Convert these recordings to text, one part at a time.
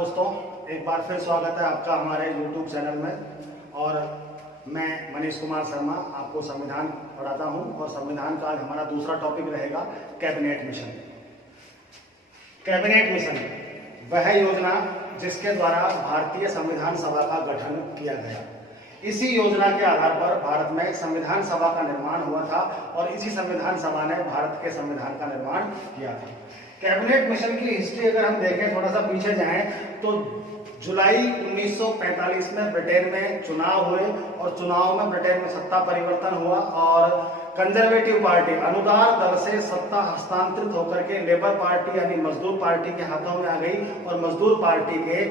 दोस्तों, एक बार फिर स्वागत है आपका हमारे YouTube चैनल में। और मैं मनीष कुमार शर्मा आपको संविधान पढ़ाता हूं और संविधान का आज हमारा दूसरा टॉपिक रहेगा कैबिनेट मिशन। कैबिनेट मिशन वह योजना जिसके द्वारा भारतीय संविधान सभा का गठन किया गया। इसी योजना के आधार पर भारत में संविधान सभा का निर्माण हुआ था और इसी संविधान सभा ने भारत के संविधान का निर्माण किया था। कैबिनेट मिशन की हिस्ट्री अगर हम देखें, थोड़ा सा पीछे जाएं, तो जुलाई 1945 में ब्रिटेन में चुनाव हुए और चुनाव में ब्रिटेन में सत्ता परिवर्तन हुआ और कंजर्वेटिव पार्टी अनुदार दल से सत्ता हस्तांतरित होकर के लेबर पार्टी यानी मजदूर पार्टी के हाथों में आ गई और मजदूर पार्टी के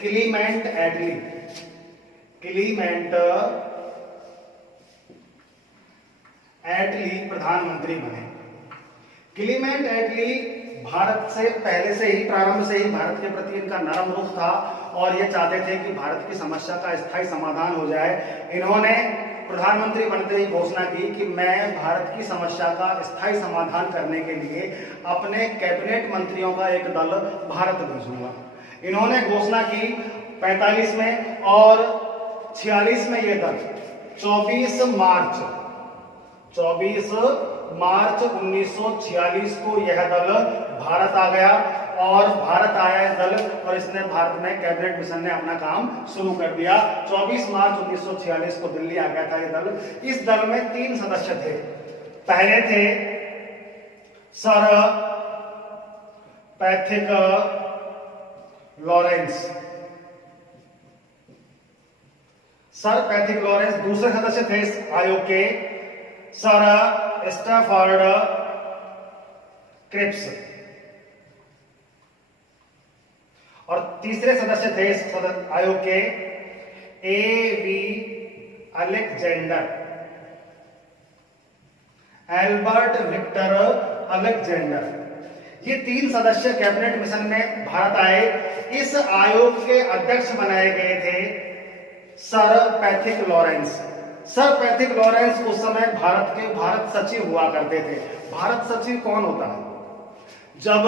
क्लीमेंट एटली प्रधानमंत्री बने। क्लीमेंट एटली भारत से पहले से ही प्रारंभ से ही भारत के प्रति इनका नरम रुख था और ये चाहते थे कि भारत की समस्या का स्थायी समाधान हो जाए। इन्होंने प्रधानमंत्री बनते ही घोषणा की कि मैं भारत की समस्या का स्थायी समाधान करने के लिए अपने कैबिनेट मंत्रियों का एक दल भारत भेजूंगा। इन्होंने घोषणा की 45 में और 46 में ये दल 24 मार्च 1946 को यह दल भारत आ गया और भारत आया दल और इसने भारत में कैबिनेट मिशन ने अपना काम शुरू कर दिया। 24 मार्च 1946 को दिल्ली आ गया था ये दल। इस दल में 3 सदस्य थे। पहले थे सर पैथिक लॉरेंस। दूसरे सदस्य थे इस आयोग के सर स्टैफर्ड क्रिप्स और तीसरे सदस्य थे इस आयोग के एवी एल्बर्ट विक्टर अलेक्जेंडर। ये 3 सदस्य कैबिनेट मिशन में भारत आए। इस आयोग के अध्यक्ष बनाए गए थे सर पैथिक लॉरेंस उस समय भारत सचिव हुआ करते थे। भारत सचिव कौन होता है? जब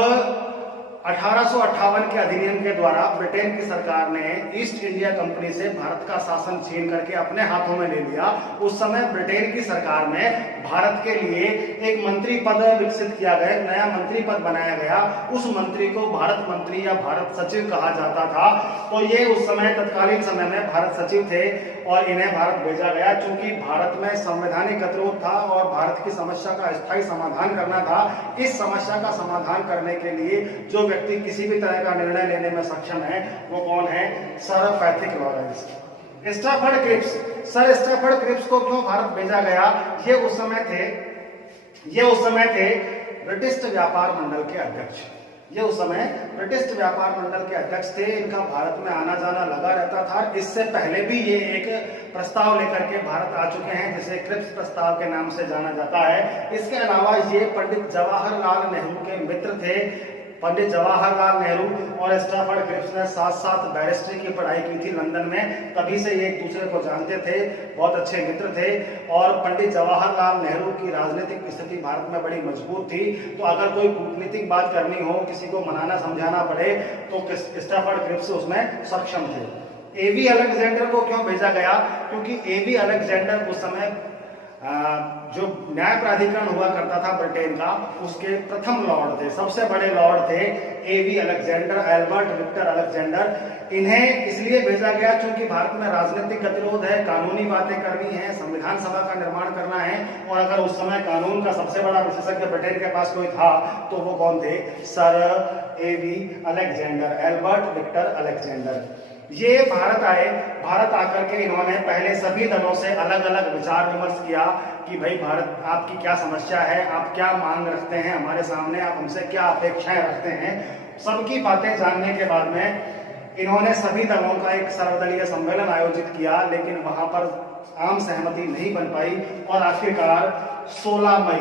1858 के अधिनियम के द्वारा ब्रिटेन की सरकार ने ईस्ट इंडिया कंपनी से भारत का शासन छीन करके अपने हाथों में ले लिया, उस समय ब्रिटेन की सरकार में भारत के लिए एक मंत्री पद विकसित किया गया, नया मंत्री पद बनाया गया। उस मंत्री को भारत मंत्री या भारत सचिव कहा जाता था। तो ये उस समय तत्कालीन समय में भारत सचिव थे और इन्हें भारत भेजा गया। चूंकि भारत में संवैधानिक गतिरोध था और भारत की समस्या का स्थायी समाधान करना था। इस समस्या का समाधान करने के लिए जो व्यक्ति किसी भी तरह का निर्णय लेने में सक्षम है वो कौन है? Sir Pethick Lawrence. Sir Stafford Cripps को क्यों भारत भेजा गया? ये उस समय थे ब्रिटिश व्यापार मंडल के अध्यक्ष। थे। इनका भारत में आना जाना लगा रहता था। इससे पहले भी ये एक प्रस्ताव लेकर के भारत आ चुके हैं जिसे क्रिप्स प्रस्ताव के नाम से जाना जाता है। इसके अलावा ये पंडित जवाहरलाल नेहरू के मित्र थे। पंडित जवाहरलाल नेहरू और स्टैफर्ड क्रिप्स ने साथ बैरिस्ट्री की पढ़ाई की थी लंदन में। तभी से ये एक दूसरे को जानते थे, बहुत अच्छे मित्र थे। और पंडित जवाहरलाल नेहरू की राजनीतिक स्थिति भारत में बड़ी मजबूत थी। तो अगर कोई कूटनीतिक बात करनी हो, किसी को मनाना समझाना पड़े, तो स्टैफर्ड क्रिप्स उसमें सक्षम थे। एवी अलेक्जेंडर को क्यों भेजा गया? क्योंकि एवी अलेक्जेंडर उस समय जो न्याय प्राधिकरण हुआ करता था ब्रिटेन का, उसके प्रथम लॉर्ड थे, सबसे बड़े लॉर्ड थे एवी अलेक्जेंडर, एल्बर्ट विक्टर अलेक्जेंडर। इन्हें इसलिए भेजा गया क्योंकि भारत में राजनीतिक गतिरोध है, कानूनी बातें करनी है, संविधान सभा का निर्माण करना है। और अगर उस समय कानून का सबसे बड़ा विशेषज्ञ ब्रिटेन के पास कोई था तो वो कौन थे? सर एवी अलेक्जेंडर, एल्बर्ट विक्टर अलेक्जेंडर। ये भारत आए। भारत आकर के इन्होंने पहले सभी दलों से अलग अलग विचार विमर्श किया कि भाई भारत आपकी क्या समस्या है, आप क्या मांग रखते हैं हमारे सामने, आप हमसे क्या अपेक्षाएं रखते हैं। सबकी बातें जानने के बाद में इन्होंने सभी दलों का एक सर्वदलीय सम्मेलन आयोजित किया, लेकिन वहां पर आम सहमति नहीं बन पाई और आखिरकार 16 मई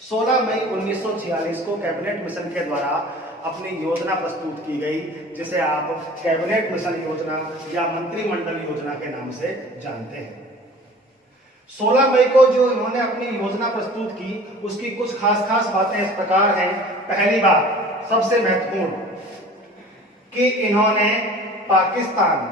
1946 को कैबिनेट मिशन के द्वारा अपनी योजना प्रस्तुत की गई, जिसे आप कैबिनेट मिशन योजना या मंत्रिमंडल योजना के नाम से जानते हैं। 16 मई को जो इन्होंने अपनी योजना प्रस्तुत की उसकी कुछ खास बातें इस प्रकार हैं। पहली बात, सबसे महत्वपूर्ण, कि इन्होंने पाकिस्तान,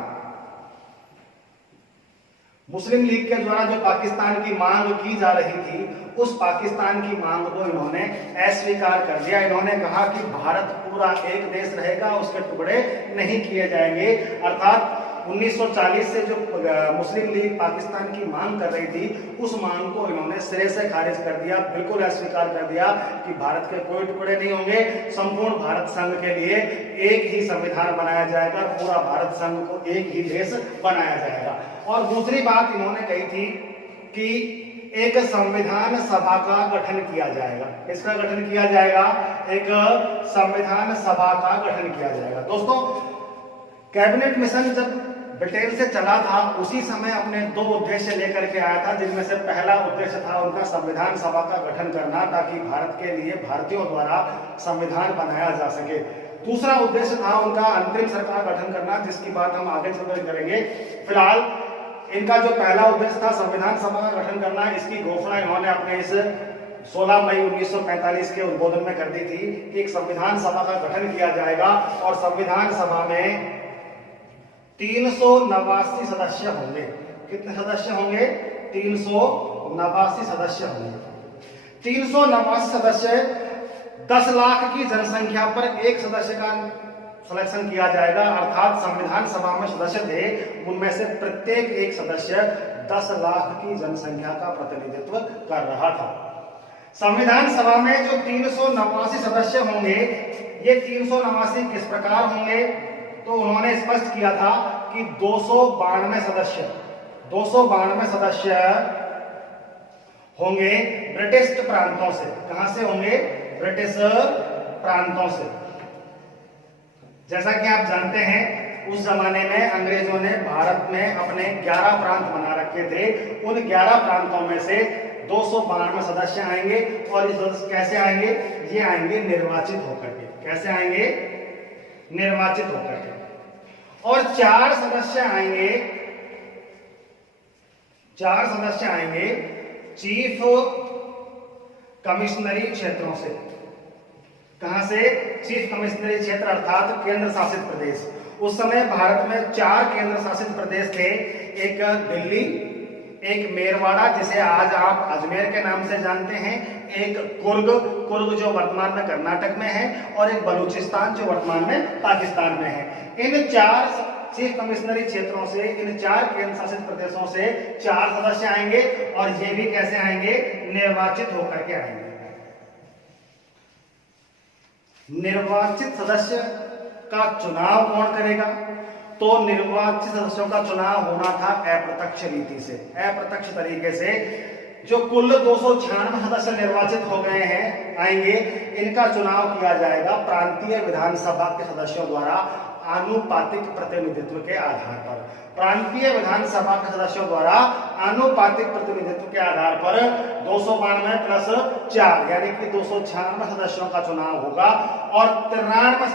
मुस्लिम लीग के द्वारा जो पाकिस्तान की मांग की जा रही थी उस पाकिस्तान की मांग को इन्होंने अस्वीकार कर दिया। इन्होंने कहा कि भारत पूरा एक देश रहेगा, उसके टुकड़े नहीं किए जाएंगे। अर्थात 1940 से जो मुस्लिम लीग पाकिस्तान की मांग कर रही थी उस मांग को इन्होंने सिरे से खारिज कर दिया, बिल्कुल अस्वीकार कर दिया कि भारत के कोई टुकड़े नहीं होंगे, संपूर्ण भारत संघ के लिए एक ही संविधान बनाया जाएगा, पूरा भारत संघ को एक ही देश बनाया जाएगा। और दूसरी बात इन्होंने कही थी कि एक संविधान सभा का गठन किया जाएगा। इसका गठन किया जाएगा, एक संविधान सभा का गठन किया जाएगा। दोस्तों, कैबिनेट मिशन जब ब्रिटेन से चला था उसी समय अपने दो उद्देश्य लेकर के आया था, जिनमें से पहला उद्देश्य था उनका संविधान सभा का गठन करना, ताकि भारत के लिए भारतीयों द्वारा संविधान बनाया जा सके। दूसरा उद्देश्य था उनका अंतरिम सरकार गठन करना, जिसकी बात हम आगे चलकर करेंगे। फिलहाल इनका जो पहला उद्देश्य था संविधान सभा का गठन करना, इसकी घोषणा इन्होंने अपने इस 16 मई 1945 के उद्बोधन में कर दी थी कि एक संविधान सभा का गठन किया जाएगा और संविधान सभा में 389 सदस्य होंगे। कितने सदस्य होंगे? 389 सदस्य होंगे। 389 सदस्य, 10 लाख की जनसंख्या पर एक सदस्य का सिलेक्शन किया जाएगा। अर्थात संविधान सभा में सदस्य थे, उनमें से प्रत्येक एक सदस्य 10 लाख की जनसंख्या का प्रतिनिधित्व कर रहा था। संविधान सभा में जो 389 सदस्य होंगे, ये 389 किस प्रकार होंगे? तो उन्होंने स्पष्ट किया था कि 292 सदस्य होंगे ब्रिटिश प्रांतों से। कहां से होंगे? ब्रिटिश प्रांतों से। जैसा कि आप जानते हैं उस जमाने में अंग्रेजों ने भारत में अपने 11 प्रांत बना रखे थे। उन 11 प्रांतों में से 292 सदस्य आएंगे और ये सदस्य कैसे आएंगे? ये आएंगे निर्वाचित होकर के। कैसे आएंगे? निर्वाचित होकर के। और 4 सदस्य आएंगे चीफ कमिश्नरी क्षेत्रों से। कहां से? चीफ कमिश्नरी क्षेत्र अर्थात केंद्र शासित प्रदेश। उस समय भारत में 4 केंद्र शासित प्रदेश थे, एक दिल्ली, एक मेरवाड़ा जिसे आज आप अजमेर के नाम से जानते हैं, एक कुर्ग जो वर्तमान में कर्नाटक में है, और एक बलूचिस्तान जो वर्तमान में पाकिस्तान में है। इन 4 चीफ कमिश्नरी क्षेत्रों से, इन 4 केंद्र शासित प्रदेशों से 4 सदस्य आएंगे और ये भी कैसे आएंगे? निर्वाचित होकर के आएंगे। निर्वाचित सदस्य का चुनाव कौन करेगा? तो निर्वाचित सदस्यों का चुनाव होना था अप्रत्यक्ष रीति से, अप्रत्यक्ष तरीके से। जो कुल 296 सदस्य निर्वाचित हो गए हैं आएंगे, इनका चुनाव किया जाएगा प्रांतीय विधानसभा के सदस्यों द्वारा आनुपातिक प्रतिनिधित्व के आधार पर। प्रांतीय विधानसभा के सदस्यों द्वारा आनुपातिक प्रतिनिधित्व के आधार पर 292 प्लस 4 यानी कि 296 सदस्यों का चुनाव होगा। और 93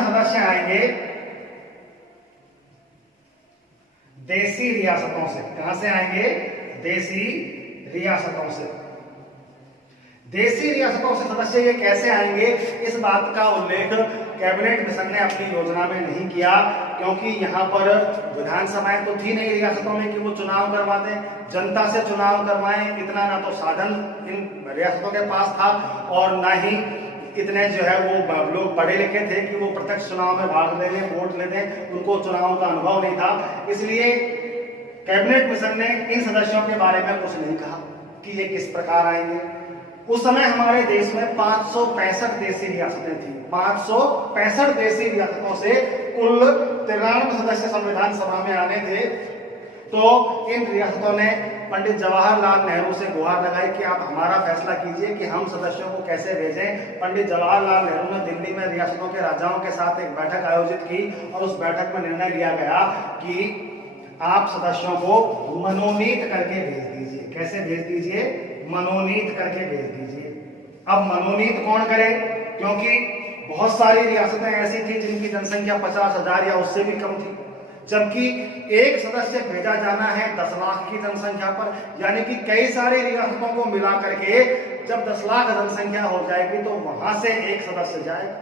सदस्य आएंगे देसी रियासतों से। कहां से आएंगे? देसी रियासतों से। देसी रियासतों से सदस्य ये कैसे आएंगे, इस बात का उल्लेख कैबिनेट मिशन ने अपनी योजना में नहीं किया, क्योंकि यहाँ पर विधानसभाएं तो थी नहीं रियासतों में कि वो चुनाव करवाते, जनता से चुनाव करवाएं, इतना ना तो साधन इन रियासतों के पास था और ना ही इतने जो है वो लोग पढ़े लिखे थे कि वो प्रत्यक्ष चुनाव में भाग ले लें, वोट ले दें, उनको चुनाव का अनुभव नहीं था। इसलिए कैबिनेट मिशन ने इन सदस्यों के बारे में कुछ नहीं कहा कि ये किस प्रकार आएंगे। उस समय हमारे देश में 565 देसी रियासतें थी। 565 देसी रियासतों से कुल 93 सदस्य संविधान सभा में आने थे। तो इन रियासतों ने पंडित जवाहरलाल नेहरू से गुहार लगाई कि आप हमारा फैसला कीजिए कि हम सदस्यों को कैसे भेजें। पंडित जवाहरलाल नेहरू ने दिल्ली में रियासतों के राजाओं के साथ एक बैठक आयोजित की और उस बैठक में निर्णय लिया गया कि आप सदस्यों को मनोनीत करके भेज दीजिए। कैसे भेज दीजिए? मनोनीत करके भेज दीजिए। अब मनोनीत कौन करे? क्योंकि बहुत सारी रियासतें ऐसी थी जिनकी जनसंख्या 50,000 या उससे भी कम थी। जबकि एक सदस्य भेजा जाना है 10 लाख की जनसंख्या पर, यानी कि कई सारी रियासतों को मिला करके जब 10 लाख जनसंख्या हो जाएगी तो वहां से एक सदस्य जाएगा।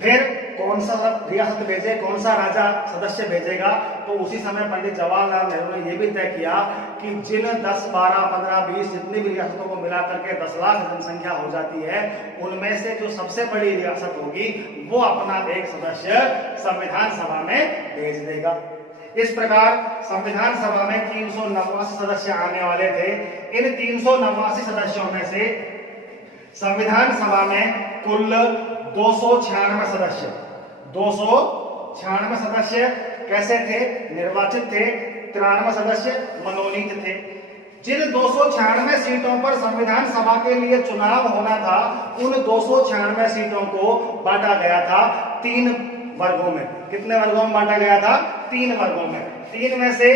फिर कौन सा रियासत भेजे, कौन सा राजा सदस्य भेजेगा, तो उसी समय पंडित जवाहरलाल नेहरू ने यह भी तय किया कि जिन 10, 12, 15, 20 जितनी भी रियासतों को मिला करके 10 लाख जनसंख्या हो जाती है, उनमें से जो सबसे बड़ी रियासत होगी वो अपना एक सदस्य संविधान सभा में भेज देगा। इस प्रकार संविधान सभा में 389 सदस्य आने वाले थे। इन 389 सदस्यों में से संविधान सभा में कुल 296 सदस्य, 296 सदस्य कैसे थे? निर्वाचित थे। 93 सदस्य मनोनीत थे। जिन 296 सीटों पर संविधान सभा के लिए चुनाव होना था, उन 296 सीटों को बांटा गया था 3 वर्गों में। कितने वर्गों में बांटा गया था? 3 वर्गों में। 3 में से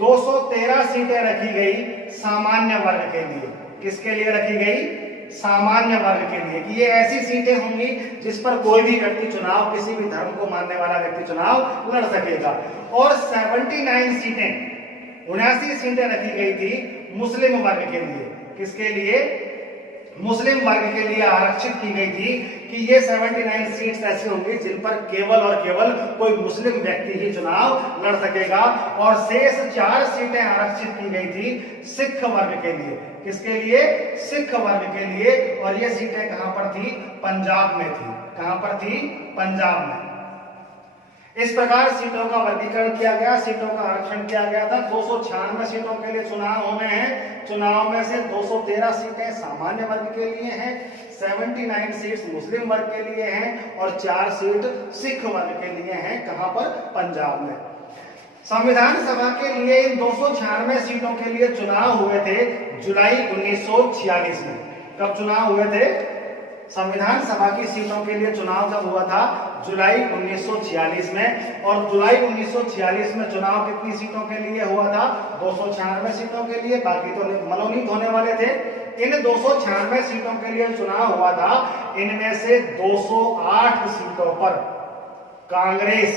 213 सीटें रखी गई सामान्य वर्ग के लिए। किसके लिए रखी गई? सामान्य वर्ग के लिए, कि ये ऐसी सीटें होंगी जिस पर कोई भी व्यक्ति चुनाव, किसी भी धर्म को मानने वाला व्यक्ति चुनाव लड़ सकेगा। और 79 सीटें, 79 सीटें रखी गई थी मुस्लिम वर्ग के लिए। किसके लिए? मुस्लिम वर्ग के लिए आरक्षित की गई थी कि ये 79 सीट्स ऐसी होंगी जिन पर केवल और केवल कोई मुस्लिम व्यक्ति ही चुनाव लड़ सकेगा। और शेष 4 सीटें आरक्षित की गई थी सिख वर्ग के लिए। किसके लिए? सिख वर्ग के लिए। और ये सीटें कहां पर थी? पंजाब में थी। कहां पर थी? पंजाब में। इस प्रकार सीटों का वर्गीकरण किया गया, सीटों का आरक्षण किया गया था। 296 सीटों के लिए चुनाव होने हैं। चुनाव में से 213 सीटें सामान्य वर्ग के लिए हैं, 79 सीट्स मुस्लिम वर्ग के लिए हैं और 4 सीट सिख वर्ग के लिए हैं। कहां पर? पंजाब में। संविधान सभा के लिए इन 296 सीटों के लिए चुनाव हुए थे जुलाई 1946 में। कब चुनाव हुए थे? संविधान सभा की सीटों के लिए चुनाव कब हुआ था? जुलाई 1946 में। और जुलाई 1946 में चुनाव कितनी सीटों के लिए हुआ था? 296 सीटों के लिए, बाकी तो मनोनीत होने वाले थे। इन 296 सीटों के लिए चुनाव हुआ था। इनमें से 208 सीटों पर कांग्रेस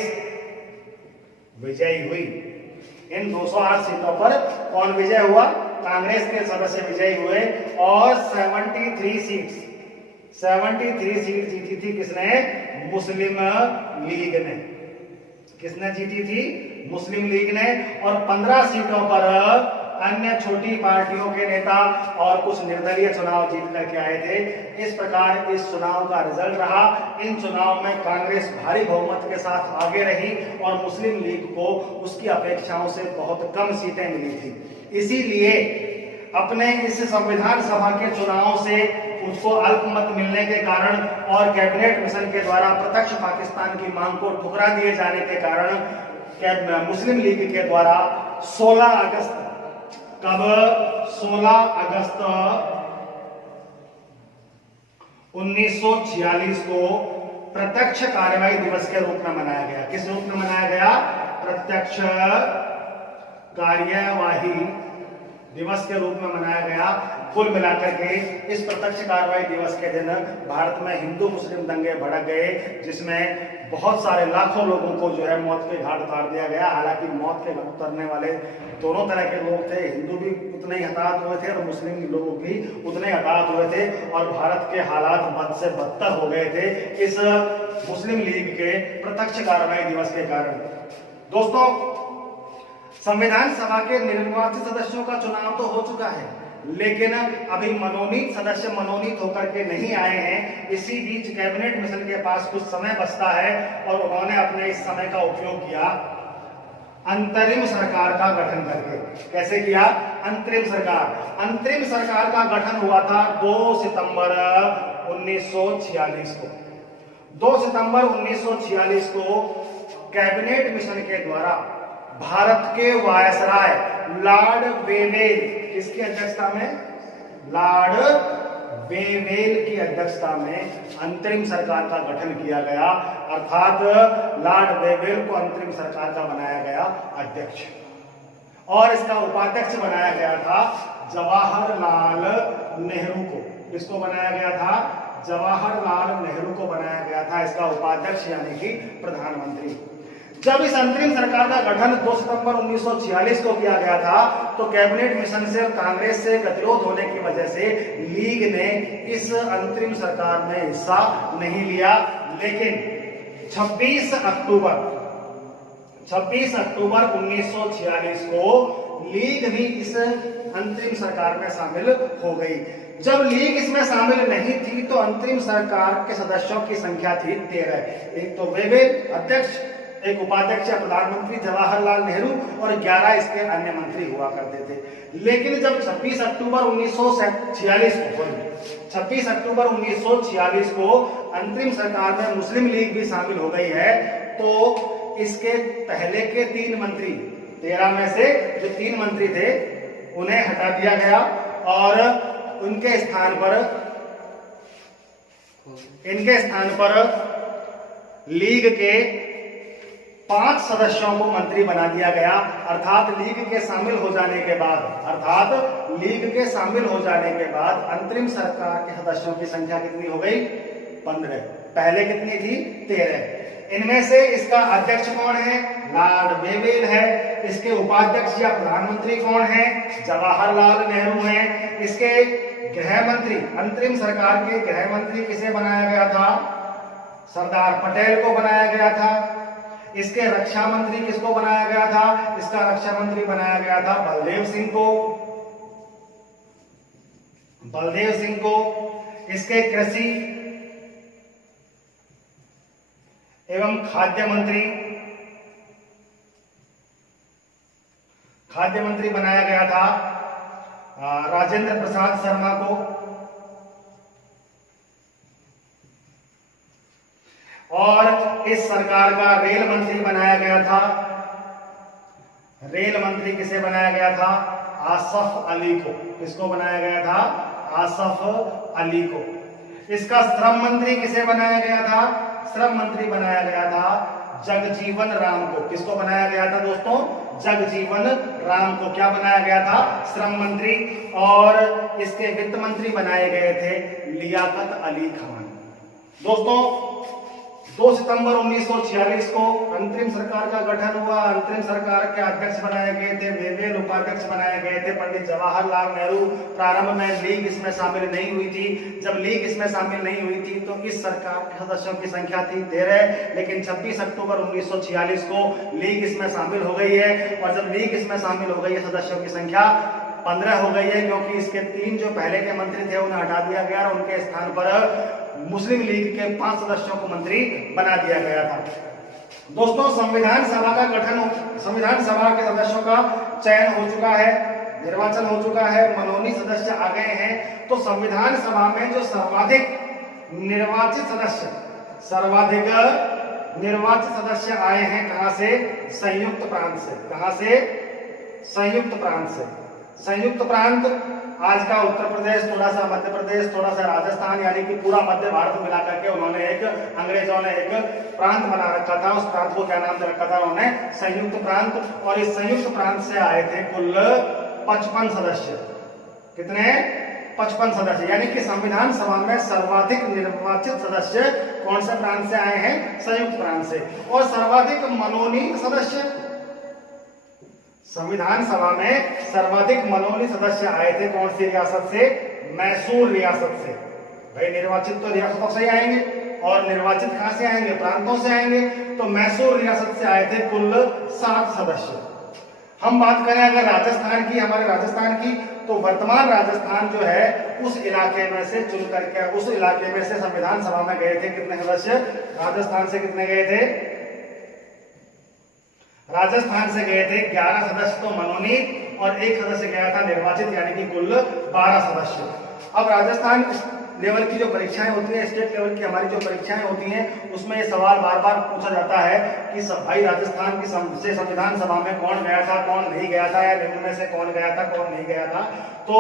विजयी हुई। इन 208 सीटों पर कौन विजय हुआ? कांग्रेस के सदस्य विजयी हुए। और 73 सीट जीती थी किसने? मुस्लिम लीग ने। किसने जीती थी? मुस्लिम लीग ने। और 15 सीटों पर अन्य छोटी पार्टियों के नेता और कुछ निर्दलीय चुनाव जीत करके आए थे। इस प्रकार इस चुनाव का रिजल्ट रहा। इन चुनाव में कांग्रेस भारी बहुमत के साथ आगे रही और मुस्लिम लीग को उसकी अपेक्षाओं से बहुत कम सीटें मिली थी। इसीलिए अपने इस संविधान सभा के चुनाव से उसको अल्पमत मिलने के कारण और कैबिनेट मिशन के द्वारा प्रत्यक्ष पाकिस्तान की मांग को ठुकरा दिए जाने के कारण मुस्लिम लीग के द्वारा 16 अगस्त, कब? 16 अगस्त 1946 को प्रत्यक्ष कार्यवाही दिवस के रूप में मनाया गया। किस रूप में मनाया गया? प्रत्यक्ष कार्यवाही दिवस के रूप में मनाया गया। कुल मिलाकर के इस प्रत्यक्ष कार्रवाई दिवस के दिन भारत में हिंदू मुस्लिम दंगे भड़क गए, जिसमें बहुत सारे लाखों लोगों को जो है मौत के घाट उतार दिया गया। हालांकि मौत के घाट उतरने वाले दोनों तरह के लोग थे। हिंदू भी उतने ही हताहत हुए थे और मुस्लिम लोग भी उतने हताहत हुए थे। और भारत के हालात बद से बदतर हो गए थे इस मुस्लिम लीग के प्रत्यक्ष कार्रवाई दिवस के कारण। दोस्तों, संविधान सभा के निर्वाचित सदस्यों का चुनाव तो हो चुका है, लेकिन अभी मनोनीत सदस्य मनोनीत होकर के नहीं आए हैं। इसी बीच कैबिनेट मिशन के पास कुछ समय बचता है और उन्होंने अपने इस समय का उपयोग किया अंतरिम सरकार का गठन करके। कैसे किया? अंतरिम सरकार। अंतरिम सरकार का गठन हुआ था 2 सितंबर 1946 को। 2 सितंबर 1946 को कैबिनेट मिशन के द्वारा भारत के वायसराय लॉर्ड वेवेल, किसकी अध्यक्षता में? लॉर्ड वेवेल की अध्यक्षता में अंतरिम सरकार का गठन किया गया। अर्थात लॉर्ड वेवेल को अंतरिम सरकार का बनाया गया अध्यक्ष और इसका उपाध्यक्ष बनाया गया था जवाहरलाल नेहरू को। किसको बनाया गया था? जवाहरलाल नेहरू को बनाया गया था इसका उपाध्यक्ष, यानी कि प्रधानमंत्री। जब इस अंतरिम सरकार का गठन 2 सितंबर 1946 को किया गया था तो कैबिनेट मिशन से और कांग्रेस से गतिरोध होने की वजह से लीग ने इस अंतरिम सरकार में हिस्सा नहीं लिया। लेकिन 26 अक्टूबर 1946 को लीग भी इस अंतरिम सरकार में शामिल हो गई। जब लीग इसमें शामिल नहीं थी तो अंतरिम सरकार के सदस्यों की संख्या थी 13। एक तो वेवेल अध्यक्ष, एक उपाध्यक्ष या प्रधानमंत्री जवाहरलाल नेहरू और 11 इसके अन्य मंत्री हुआ करते थे। लेकिन जब 26 अक्टूबर 1946 को अंतरिम सरकार में मुस्लिम लीग भी शामिल हो गई है तो इसके पहले के 3 मंत्री 13 में से जो 3 मंत्री थे उन्हें हटा दिया गया और इनके स्थान पर लीग के 5 सदस्यों को मंत्री बना दिया गया। अर्थात लीग के शामिल हो जाने के बाद अंतरिम सरकार के सदस्यों की संख्या कितनी हो गई? 15। पहले कितनी थी? 13। इनमें से इसका अध्यक्ष कौन है? लॉर्ड वेवेल है। इसके उपाध्यक्ष या प्रधानमंत्री कौन है? जवाहरलाल नेहरू हैं। इसके गृह मंत्री, अंतरिम सरकार के गृह मंत्री किसे बनाया गया था? सरदार पटेल को बनाया गया था। इसके रक्षा मंत्री किसको बनाया गया था? इसका रक्षा मंत्री बनाया गया था बलदेव सिंह को। इसके कृषि एवं खाद्य मंत्री बनाया गया था राजेंद्र प्रसाद शर्मा को। और इस सरकार का रेल मंत्री बनाया गया था, रेल मंत्री किसे बनाया गया था? आसफ अली को। किसको बनाया गया था? आसफ अली को। इसका श्रम मंत्री किसे बनाया गया था? श्रम मंत्री बनाया गया था जगजीवन राम को। किसको बनाया गया था दोस्तों? जगजीवन राम को क्या बनाया गया था? श्रम मंत्री। और इसके वित्त मंत्री बनाए गए थे लियाकत अली खान। दोस्तों 2 सितंबर 1946 को अंतरिम सरकार का गठन हुआ। अंतरिम सरकार के अध्यक्ष बनाए गए थे वेवेल, उपाध्यक्ष बनाए गए थे पंडित जवाहरलाल नेहरू। प्रारंभ में लीग इसमें शामिल नहीं हुई थी। जब लीग इसमें शामिल नहीं हुई थी तो इस सरकार के सदस्यों की संख्या थी 13। लेकिन 26 अक्टूबर 1946 को लीग इसमें शामिल हो गई है और जब लीग इसमें शामिल हो गई है सदस्यों की संख्या 15 हो गई है, क्योंकि इसके 3 जो पहले के मंत्री थे उन्हें हटा दिया गया और उनके स्थान पर मुस्लिम लीग के 5 सदस्यों को मंत्री बना दिया गया था। दोस्तों संविधान सभा का गठन, संविधान सभा के सदस्यों का चयन हो चुका है, निर्वाचन हो चुका है, मनोनीत सदस्य आ गए हैं। तो संविधान सभा में जो सर्वाधिक निर्वाचित सदस्य आए हैं कहां से? संयुक्त प्रांत से। कहां से? संयुक्त प्रांत से। संयुक्त प्रांत आज का उत्तर प्रदेश, थोड़ा सा मध्य प्रदेश, थोड़ा सा राजस्थान, यानी कि पूरा मध्य भारत मिलाकर के उन्होंने अंग्रेजों ने एक प्रांत बना रखा था। उस प्रांत को क्या नाम दे रखा था उन्होंने? संयुक्त प्रांत। और इस संयुक्त प्रांत से आए थे कुल 55 सदस्य। कितने? 55 सदस्य। यानी कि संविधान सभा में सर्वाधिक निर्वाचित सदस्य कौन से प्रांत से आए हैं? संयुक्त प्रांत से। और सर्वाधिक मनोनीत सदस्य, संविधान सभा में सर्वाधिक मनोनीत सदस्य आए थे कौन सी रियासत से? मैसूर रियासत से। भाई निर्वाचित तो रियासतों से ही आएंगे और निर्वाचित कहां से आएंगे? प्रांतों से आएंगे। तो मैसूर रियासत से आए थे कुल 7 सदस्य। हम बात करें अगर राजस्थान की, हमारे राजस्थान की, तो वर्तमान राजस्थान जो है उस इलाके में से चुन करके, उस इलाके में से संविधान सभा में गए थे कितने सदस्य? राजस्थान से कितने गए थे? राजस्थान से गए थे 11 सदस्य तो मनोनीत और 1 सदस्य गया था निर्वाचित, यानी कि कुल 12 सदस्य। अब राजस्थान लेवल की जो परीक्षाएं होती हैं, स्टेट लेवल की हमारी जो परीक्षाएं होती हैं, उसमें ये सवाल बार बार पूछा जाता है कि भाई राजस्थान की से संविधान सभा में कौन गया था, कौन नहीं गया था, या निम्न में से कौन गया था, कौन नहीं गया था। तो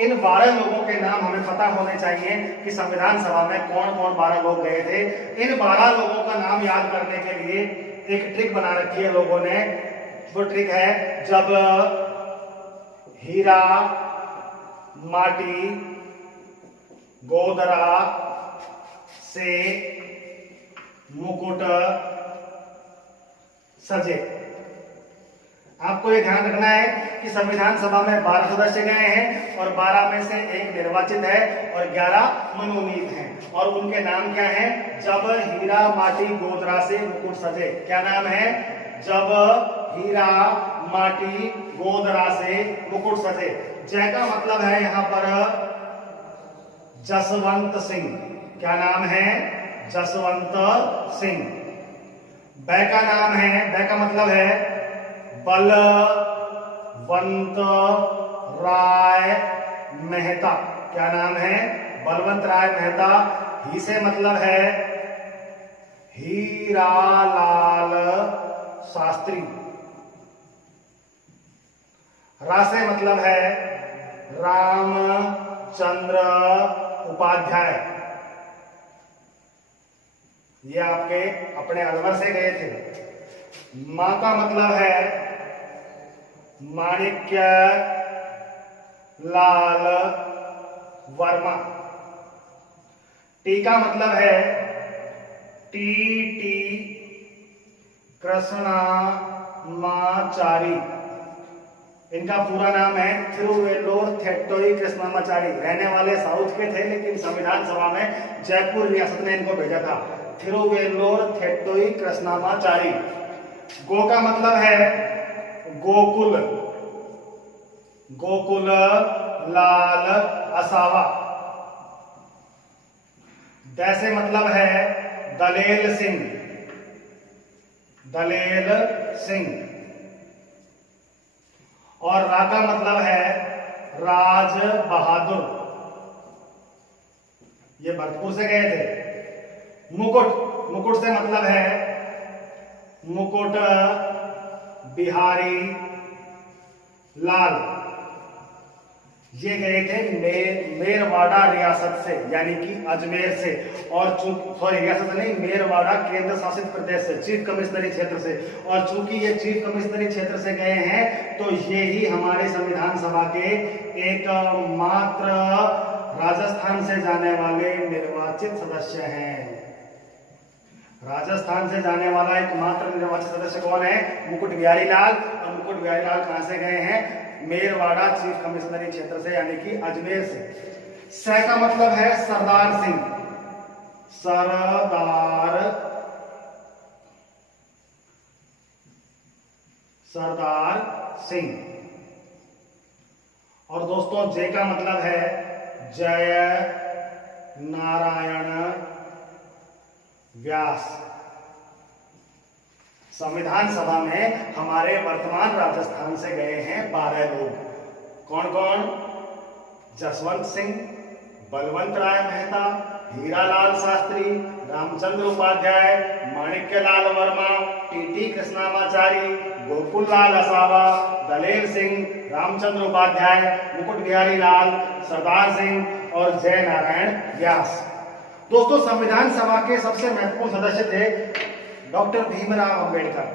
इन 12 लोगों के नाम हमें पता होने चाहिए कि संविधान सभा में कौन कौन 12 लोग गए थे। इन 12 लोगों का नाम याद करने के लिए एक ट्रिक बना रखी है लोगों ने। वो ट्रिक है, जब हीरा, माटी, गोदरा से, मुकुट, सजे। आपको ये ध्यान रखना है कि संविधान सभा में 12 सदस्य गए हैं और 12 में से एक निर्वाचित है और 11 मनोनीत हैं। और उनके नाम क्या हैं? जब हीरा माटी गोदरा से मुकुट सजे। क्या नाम है? जब हीरा माटी गोदरा से मुकुट सजे। जय का मतलब है यहाँ पर जसवंत सिंह। क्या नाम है? जसवंत सिंह। बै का नाम है, बै का मतलब है बलवंत राय मेहता। क्या नाम है? बलवंत राय मेहता। ही से मतलब है हीरालाल शास्त्री। रा से मतलब है रामचंद्र उपाध्याय। ये आपके अपने अलवर से गए थे। मां का मतलब है माणिक्य लाल वर्मा। टी का मतलब है टी कृष्णामाचारी। इनका पूरा नाम है थिरुवेल्लोर थेट्टोई कृष्णामाचारी। रहने वाले साउथ के थे, लेकिन संविधान सभा में जयपुर रियासत ने इनको भेजा था। थिरुवेल्लोर थेट्टोई कृष्णामाचारी। गो का मतलब है गोकुल, गोकुल लाल असावा। द से मतलब है दलेल सिंह, दलेल सिंह। और रा का मतलब है राज बहादुर। ये भरतपुर से गए थे। मुकुट, मुकुट से मतलब है मुकुट बिहारी लाल। ये गए थे मेरवाड़ा रियासत से, यानी कि अजमेर से। और सॉरी रियासत नहीं, मेरवाड़ा केंद्र शासित प्रदेश से, चीफ कमिश्नरी क्षेत्र से। और चूंकि ये चीफ कमिश्नरी क्षेत्र से गए हैं, तो ये ही हमारे संविधान सभा के एकमात्र राजस्थान से जाने वाले निर्वाचित सदस्य हैं। राजस्थान से जाने वाला एकमात्र निर्वाचित सदस्य कौन है? मुकुट बिहारी लाल। और मुकुट बिहारी लाल कहां से गए हैं? मेरवाड़ा चीफ कमिश्नरी क्षेत्र से, यानी कि अजमेर से। स का मतलब है सरदार सिंह, सरदार सिंह। और दोस्तों जे का मतलब है जय नारायण व्यास। संविधान सभा में हमारे वर्तमान राजस्थान से गए हैं 12 लोग। कौन कौन? जसवंत सिंह, बलवंत राय मेहता, हीरालाल शास्त्री, रामचंद्र उपाध्याय, माणिक्यलाल वर्मा, टी कृष्णामाचारी, गोकुल लाल असावा, दलेर सिंह, रामचंद्र उपाध्याय, मुकुट बिहारी लाल, सरदार सिंह और जय नारायण व्यास। दोस्तों संविधान सभा के सबसे महत्वपूर्ण सदस्य थे डॉक्टर भीमराव अंबेडकर।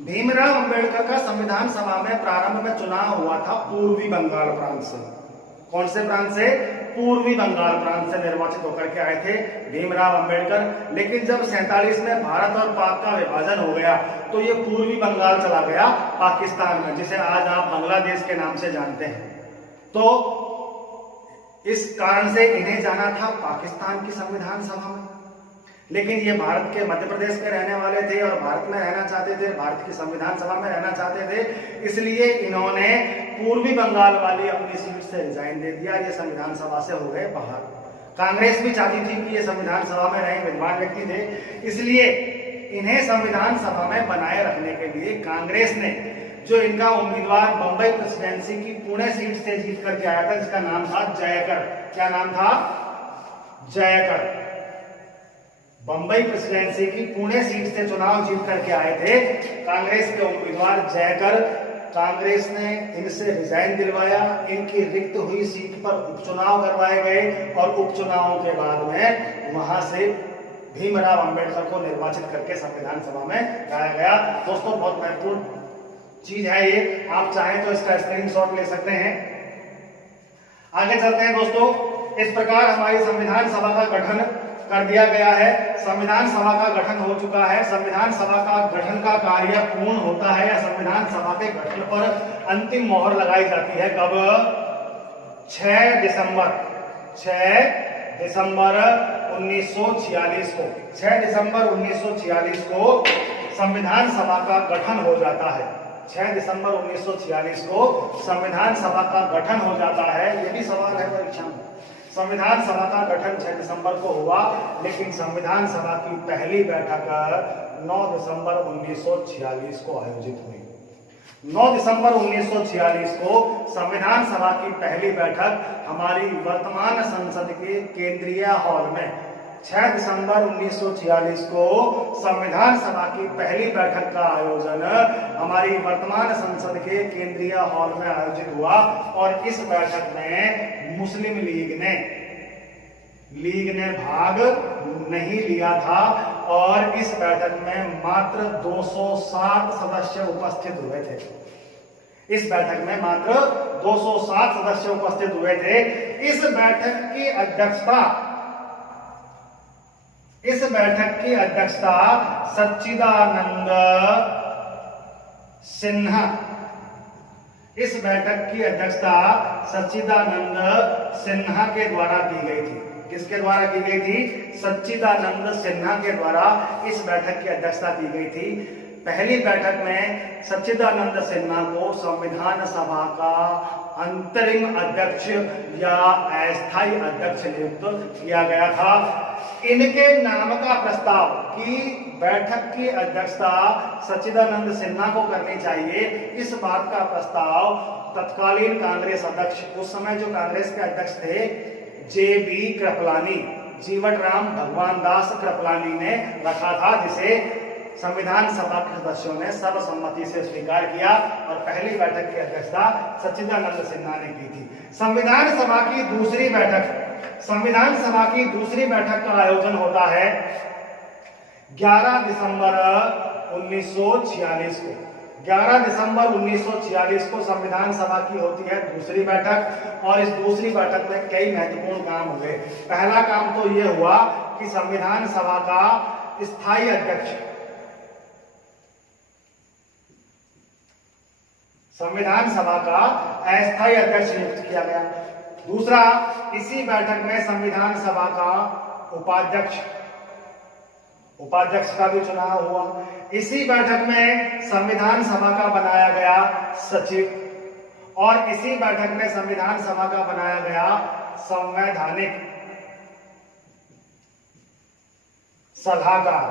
भीमराव अंबेडकर का संविधान सभा में प्रारंभ में चुनाव हुआ था पूर्वी बंगाल प्रांत से। कौन से प्रांत से? पूर्वी बंगाल प्रांत से निर्वाचित होकर के आए थे भीमराव अंबेडकर। लेकिन जब 47 में भारत और पाक का विभाजन हो गया, तो ये पूर्वी बंगाल चला गया पाकिस्तान में, जिसे आज आप बांग्लादेश के नाम से जानते हैं। तो इस कारण से इन्हें जाना था पाकिस्तान की संविधान सभा में। लेकिन ये भारत के मध्य प्रदेश के रहने वाले थे और भारत में रहना चाहते थे, भारत की संविधान सभा में रहना चाहते थे। इसलिए इन्होंने पूर्वी बंगाल वाली अपनी सीट से रिजाइन दे दिया। ये संविधान सभा से हो गए बाहर। कांग्रेस भी चाहती थी कि ये संविधान सभा में रहे, विद्वान व्यक्ति थे, इसलिए इन्हें संविधान सभा में बनाए रखने के लिए कांग्रेस ने जो इनका उम्मीदवार बंबई प्रेसिडेंसी की पुणे सीट से जीत करके आया था, जिसका नाम था जयकर। क्या नाम था? जयकर। बंबई प्रेसिडेंसी की पुणे सीट से चुनाव जीत करके आए थे कांग्रेस के उम्मीदवार जयकर। कांग्रेस ने इनसे रिजाइन दिलवाया, इनकी रिक्त हुई सीट पर उपचुनाव करवाए गए और उपचुनावों के बाद में वहां से भीमराव अंबेडकर को निर्वाचित करके संविधान सभा में लाया गया। दोस्तों बहुत महत्वपूर्ण चीज है ये, आप चाहें तो इसका स्क्रीनशॉट ले सकते हैं। आगे चलते हैं दोस्तों। इस प्रकार हमारी संविधान सभा का गठन कर दिया गया है। संविधान सभा का गठन हो चुका है। संविधान सभा का गठन का कार्य पूर्ण होता है या संविधान सभा के गठन पर अंतिम मोहर लगाई जाती है कब? 6 दिसंबर 1946 को 6 दिसंबर 1946 को संविधान सभा का गठन हो जाता है। 6 दिसंबर 1946 को संविधान सभा का गठन हो जाता है। ये भी सवाल है परीक्षा में। संविधान सभा का गठन 6 दिसंबर को हुआ, लेकिन संविधान सभा की पहली बैठक 9 दिसंबर 1946 को आयोजित हुई। 9 दिसंबर 1946 को संविधान सभा की पहली बैठक हमारी वर्तमान संसद के केंद्रीय हॉल में 6 दिसंबर 1946 को संविधान सभा की पहली बैठक का आयोजन हमारी वर्तमान संसद के केंद्रीय हॉल में आयोजित हुआ और इस बैठक में मुस्लिम लीग ने भाग नहीं लिया था और इस बैठक में मात्र 207 सदस्य उपस्थित हुए थे। इस बैठक में मात्र 207 सदस्य उपस्थित हुए थे। इस बैठक की अध्यक्षता सच्चिदानंद सिन्हा इस बैठक की अध्यक्षता सच्चिदानंद सिन्हा के द्वारा की गई थी। किसके द्वारा की गई थी? सच्चिदानंद सिन्हा के द्वारा इस बैठक की अध्यक्षता की गई थी। पहली बैठक में सच्चिदानंद सिन्हा को संविधान सभा का अंतरिम अध्यक्ष या अस्थायी अध्यक्ष नियुक्त किया गया था। इनके नाम का प्रस्ताव कि बैठक की अध्यक्षता सच्चिदानंद सिन्हा को करनी चाहिए, इस बात का प्रस्ताव तत्कालीन कांग्रेस अध्यक्ष, उस समय जो कांग्रेस के अध्यक्ष थे, JB कृपलानी, जीवटराम भगवान दास कृपलानी ने रखा था, जिसे संविधान सभा के सदस्यों ने सर्वसम्मति से स्वीकार किया और पहली बैठक की अध्यक्षता सच्चिदानंद सिन्हा ने की थी। संविधान सभा की दूसरी बैठक का आयोजन होता है 11 दिसंबर 1946 को। 11 दिसंबर 1946 को संविधान सभा की होती है दूसरी बैठक और इस दूसरी बैठक में कई महत्वपूर्ण काम हुए। पहला काम तो यह हुआ कि संविधान सभा का स्थायी अध्यक्ष संविधान सभा का अस्थायी अध्यक्ष नियुक्त किया गया। दूसरा, इसी बैठक में संविधान सभा का उपाध्यक्ष का भी चुनाव हुआ। इसी बैठक में संविधान सभा का बनाया गया सचिव और इसी बैठक में संविधान सभा का बनाया गया संवैधानिक सलाहकार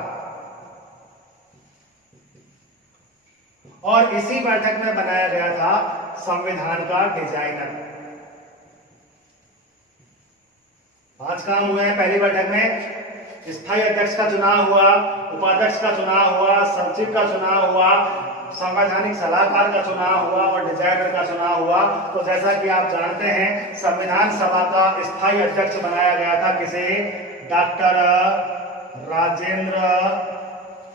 और इसी बैठक में बनाया गया था संविधान का डिजाइनर। 5 काम हुए हैं पहली बैठक में। स्थायी अध्यक्ष का चुनाव हुआ, उपाध्यक्ष का चुनाव हुआ, सचिव का चुनाव हुआ, संवैधानिक सलाहकार का चुनाव हुआ और डिजाइनर का चुनाव हुआ। तो जैसा कि आप जानते हैं, संविधान सभा का स्थायी अध्यक्ष बनाया गया था किसे? डॉक्टर राजेंद्र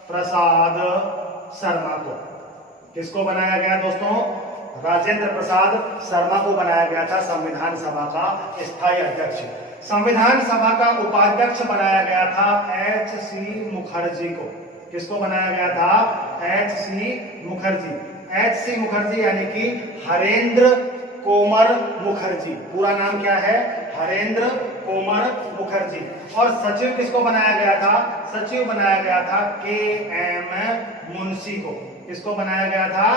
प्रसाद शर्मा को। किसको बनाया गया दोस्तों? राजेंद्र प्रसाद शर्मा को बनाया गया था संविधान सभा का स्थायी अध्यक्ष। संविधान सभा का उपाध्यक्ष बनाया गया था HC मुखर्जी को। किसको बनाया गया था? HC मुखर्जी। HC मुखर्जी यानी कि हरेंद्र कोमर मुखर्जी। पूरा नाम क्या है? हरेंद्र कोमर मुखर्जी। और सचिव किसको बनाया गया था? सचिव बनाया गया था KM मुंशी को। किसको बनाया गया था?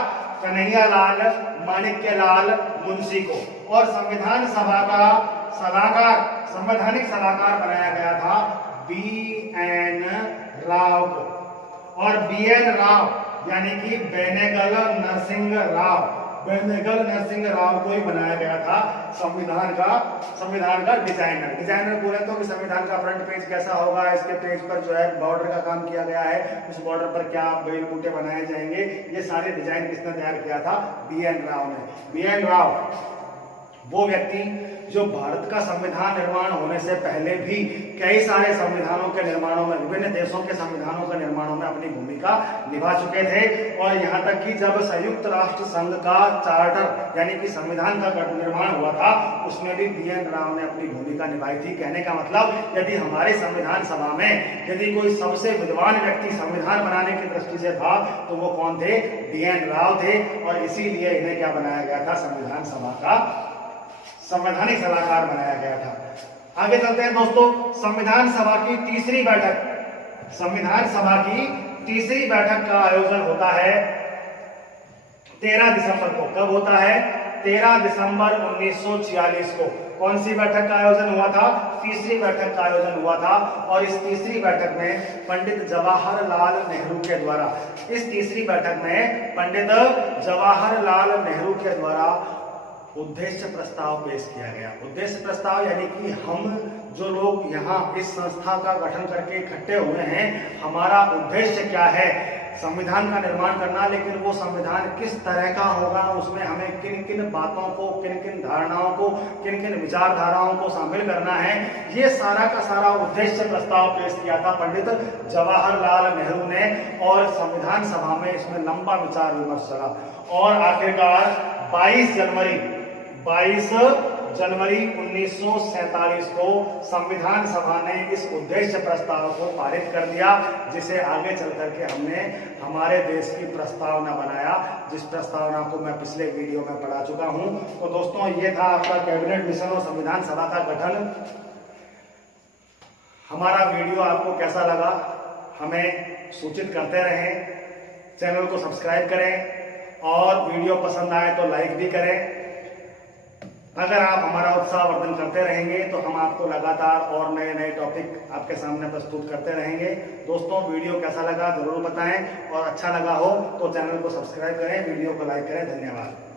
कन्हैयालाल माणिक्यलाल मुंशी को। और संविधान सभा का संवैधानिक सलाहकार बनाया गया था BN राव को। और BN राव यानी कि बेनेगल नरसिंह राव को ही बनाया गया था संविधान का डिजाइनर बोले तो कि संविधान का फ्रंट पेज कैसा होगा, इसके पेज पर जो है बॉर्डर का काम किया गया है, उस बॉर्डर पर क्या बेल बूटे बनाए जाएंगे, ये सारे डिजाइन किसने तैयार किया था? BN राव ने। BN राव वो व्यक्ति जो भारत का संविधान निर्माण होने से पहले भी कई सारे संविधानों के निर्माणों में, विभिन्न देशों के संविधानों के निर्माणों में अपनी भूमिका निभा चुके थे। और यहाँ तक कि जब संयुक्त राष्ट्र संघ का चार्टर यानी कि संविधान का निर्माण हुआ था, उसमें भी BN राव ने अपनी भूमिका निभाई थी। कहने का मतलब, यदि हमारे संविधान सभा में यदि कोई सबसे विद्वान व्यक्ति संविधान बनाने की दृष्टि से था तो वो कौन थे? BN राव थे। और इसीलिए इन्हें क्या बनाया गया था? संविधान सभा का संवैधानिक सलाहकार बनाया गया था। आगे चलते हैं दोस्तों, संविधान सभा की तीसरी बैठक, संविधान सभा की तीसरी बैठक का आयोजन होता है 13 दिसंबर को। कब होता है? 13 दिसंबर 1946 को। कौन सी बैठक का आयोजन हुआ था? तीसरी बैठक का आयोजन हुआ था। और इस तीसरी बैठक में पंडित जवाहरलाल नेहरू के द्वारा, इस तीसरी बैठक में पंडित जवाहरलाल नेहरू के द्वारा उद्देश्य प्रस्ताव पेश किया गया। उद्देश्य प्रस्ताव यानी कि हम जो लोग यहाँ इस संस्था का गठन करके इकट्ठे हुए हैं, हमारा उद्देश्य क्या है? संविधान का निर्माण करना। लेकिन वो संविधान किस तरह का होगा, उसमें हमें किन किन बातों को, किन किन धारणाओं को, किन किन विचारधाराओं को शामिल करना है, ये सारा का सारा उद्देश्य प्रस्ताव पेश किया था पंडित जवाहरलाल नेहरू ने। और संविधान सभा में इसमें लंबा विचार विमर्श चला और आखिरकार 22 जनवरी 1947 को संविधान सभा ने इस उद्देश्य प्रस्ताव को पारित कर दिया, जिसे आगे चल करके हमने हमारे देश की प्रस्तावना बनाया, जिस प्रस्तावना को मैं पिछले वीडियो में पढ़ा चुका हूं। तो दोस्तों, ये था आपका कैबिनेट मिशन और संविधान सभा का गठन। हमारा वीडियो आपको कैसा लगा हमें सूचित करते रहें। चैनल को सब्सक्राइब करें और वीडियो पसंद आए तो लाइक भी करें। अगर आप हमारा उत्साहवर्धन करते रहेंगे तो हम आपको लगातार और नए नए टॉपिक आपके सामने प्रस्तुत करते रहेंगे। दोस्तों, वीडियो कैसा लगा जरूर बताएं और अच्छा लगा हो तो चैनल को सब्सक्राइब करें, वीडियो को लाइक करें। धन्यवाद।